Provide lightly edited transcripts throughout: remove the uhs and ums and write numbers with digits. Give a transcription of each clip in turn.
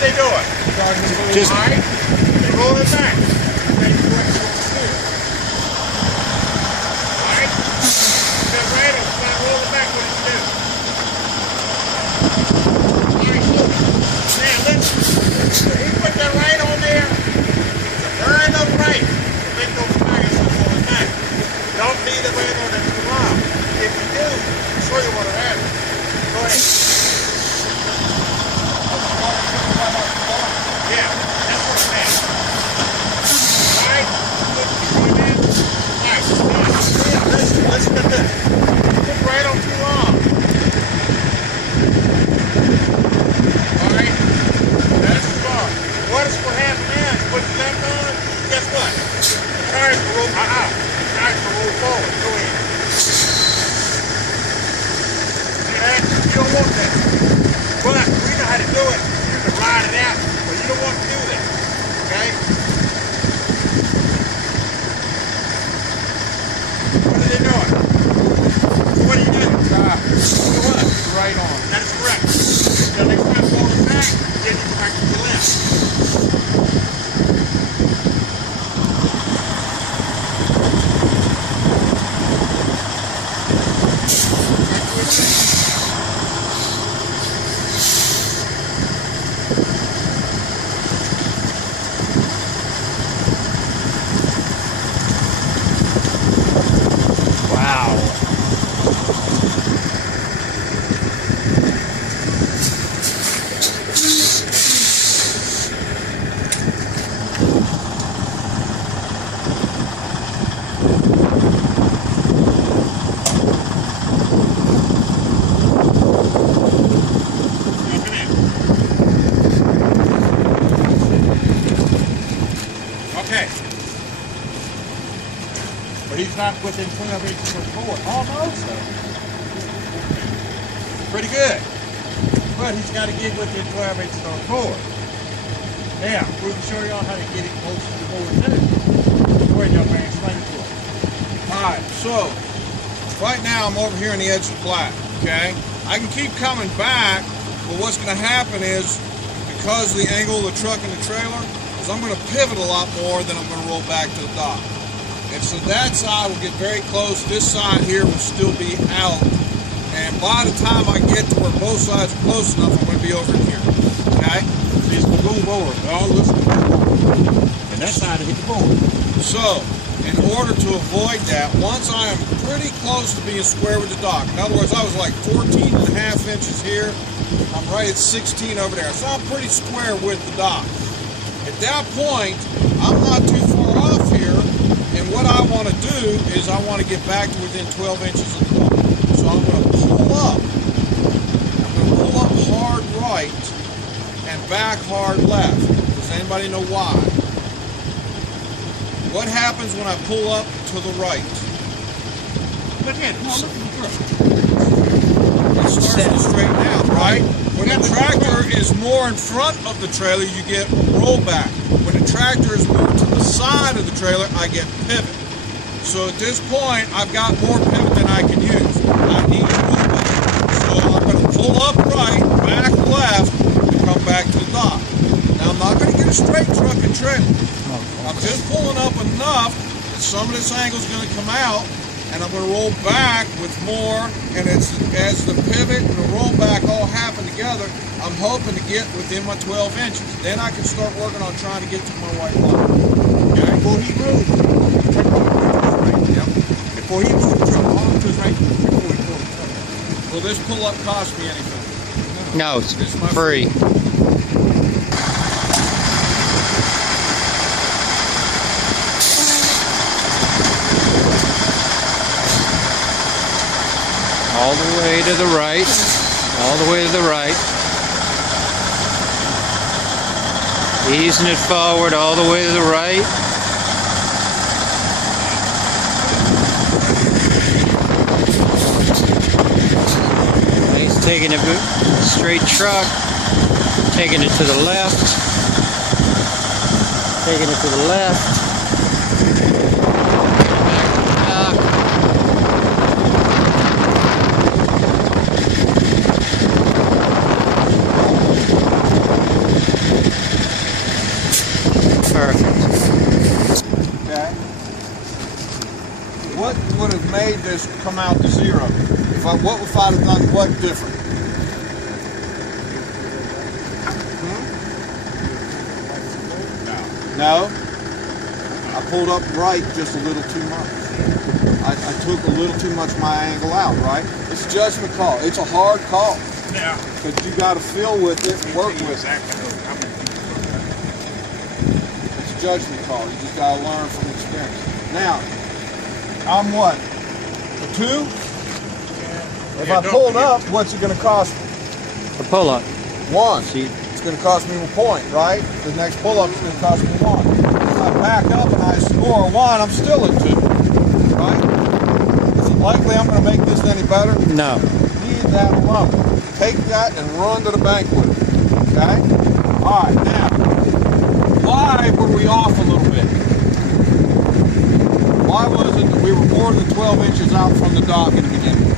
they doing? Just All right, they roll it back. Then you do what you want to do. All right, step right and start rolling back what you do. All right, cool. Now listen, he put that right on there. It's a burn up right to make those tires roll it back. Don't leave the right on it too long. If you do, I'll show you what'll happen. Go ahead. Yeah, that's what's bad. Alright, alright, now, listen to this. Put right on too long. Alright, that's too long. What is going to happen now is put the left on, guess what? The tires will roll, the tires will roll forward. Go ahead. See that? You don't want that. But we know how to do it. You can ride it out. You don't want to do that, okay? What are they doing? What are you doing? You what? Right on. That is correct. Until they start falling back, then you back to the left. He's not within 12 inches of the board. Almost, though. Pretty good. But he's got to get within 12 inches of the board. Now, we can show y'all how to get it close to the board, too. Go ahead, young man. Explain it to him. Alright, so, right now I'm over here on the edge of the flat, okay? I can keep coming back, but what's going to happen is, because of the angle of the truck and the trailer, is I'm going to pivot a lot more than I'm going to roll back to the dock. And so that side will get very close. This side here will still be out. And by the time I get to where both sides are close enough, I'm going to be over here. Okay? It's the boom board. All listen to the board. And that side will hit the board. So, in order to avoid that, once I am pretty close to being square with the dock, in other words, I was like 14 and a half inches here. I'm right at 16 over there. So I'm pretty square with the dock. At that point, I'm not too far off here. And what I want to do is I want to get back to within 12 inches of the dock. So I'm going to pull up. I'm going to pull up hard right and back hard left. Does anybody know why? What happens when I pull up to the right? Look at it. Come on, look at the truck. It starts to straighten out, right? When the tractor is more in front of the trailer, you get rollback. When the tractor is moved to the side of the trailer, I get pivot. So at this point, I've got more pivot than I can use. I need rollback. So I'm going to pull up right, back left, and come back to the dock. Now I'm not going to get a straight truck and trailer. I'm just pulling up enough that some of this angle is going to come out, and I'm going to roll back with more, and as the pivot and the rollback all happen together, I'm hoping to get within my 12 inches. Then I can start working on trying to get to my white line. Okay? Before he moves, the truck will go to his right. Yep. Before he moves the truck, all to his right before he pulls the truck. Will this pull-up cost me anything? No, it's free. All the way to the right. All the way to the right. Easing it forward all the way to the right. He's taking a straight truck, taking it to the left, taking it to the left. just come out to zero. What if I'd have done what different? No. I pulled up right just a little too much. I took a little too much of my angle out, right? It's a judgment call. It's a hard call. Yeah. But you got to feel with it and work with it. It's a judgment call. You just got to learn from experience. Now, I'm what? A 2? If I pulled up, what's it going to cost me? The pull-up. 1. See, It's going to cost me 1 point, right? The next pull-up is going to cost me 1. If I back up and I score 1, I'm still at 2, right? Is it likely I'm going to make this any better? no. Leave that alone. Take that and run to the bank with it, okay? All right, now, why were we off a little bit? Why was it that we were more than 12 inches out from the dock in the beginning?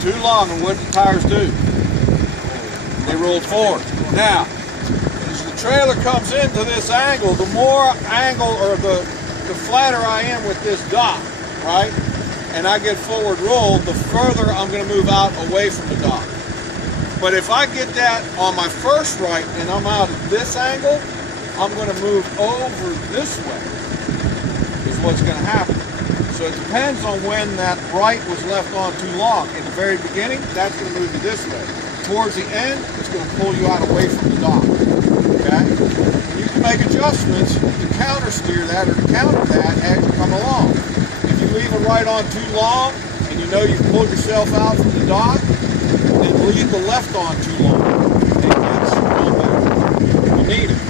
Too long, and what did the tires do? They rolled forward. Now, as the trailer comes into this angle, the more angle, or the flatter I am with this dock, right? And I get forward rolled, the further I'm going to move out away from the dock. But if I get that on my first right and I'm out at this angle, I'm going to move over this way, is what's going to happen. So it depends on when that right was left on too long. In the very beginning, that's going to move you this way. Towards the end, it's going to pull you out away from the dock. Okay? You can make adjustments to counter steer that or to counter that as you come along. If you leave it right on too long and you know you've pulled yourself out from the dock, then leave the left on too long. It gets a little better. You need it.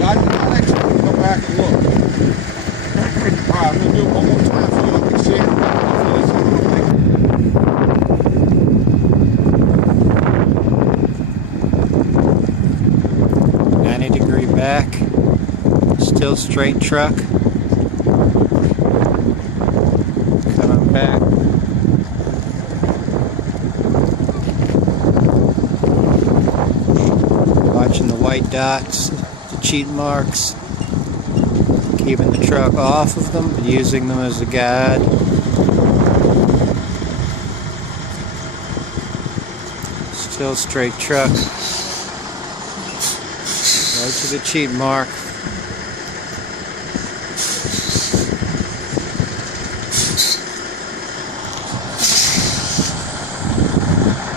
Not actually come back and look. All right, I'm going to do it one more time so you can see it. Hopefully this is Okay. 90-degree back. Still straight truck. Coming back. Watching the white dots, the cheat marks. Keeping the truck off of them, but using them as a guide. Still straight truck. Go to the cheat mark.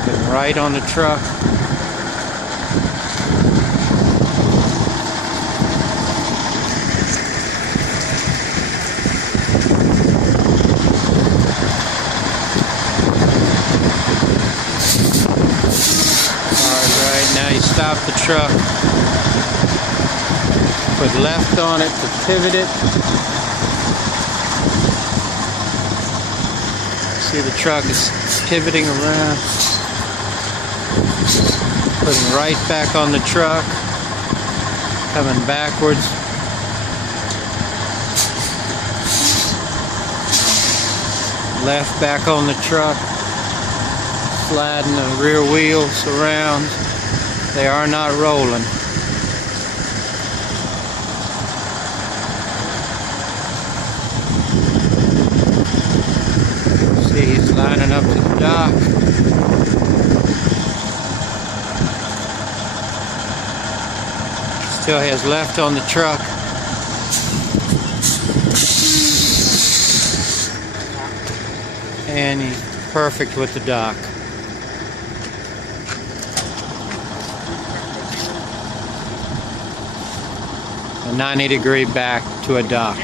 Getting right on the truck. Now you stop the truck, put left on it to pivot it. See the truck is pivoting around. Putting right back on the truck, coming backwards. Left back on the truck, sliding the rear wheels around. They are not rolling. See, he's lining up to the dock. Still has left on the truck. And he's perfect with the dock. A 90-degree back to a dock.